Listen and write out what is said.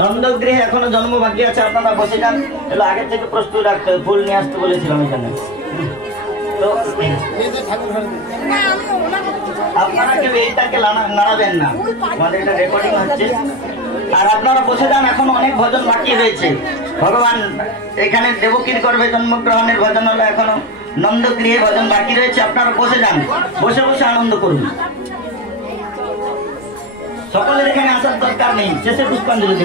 নন্দগৃহে এখনো জন্ম বাকি আছে, আপনারা বসে যান। এগুলো আগের থেকে প্রস্তুত রাখতে হবে, ফুল নিয়ে আসতে বলেছিলাম এখানে। তো আপনারা কেউ এইটাকে নাড়াবেন না, আমাদের এটা রেকর্ডিং হচ্ছে। আর আপনারা বসে যান, এখন অনেক ভজন বাকি হয়েছে। ভগবান এখানে দেবকীর গর্ভে জন্মগ্রহণের ভজন হলো, এখনো নন্দগৃহে ভজন বাকি রয়েছে। আপনারা বসে যান, বসে বসে আনন্দ করুন। সকলের এখানে আসার দরকার নেই, শেষে পুষ্পাঞ্জলি।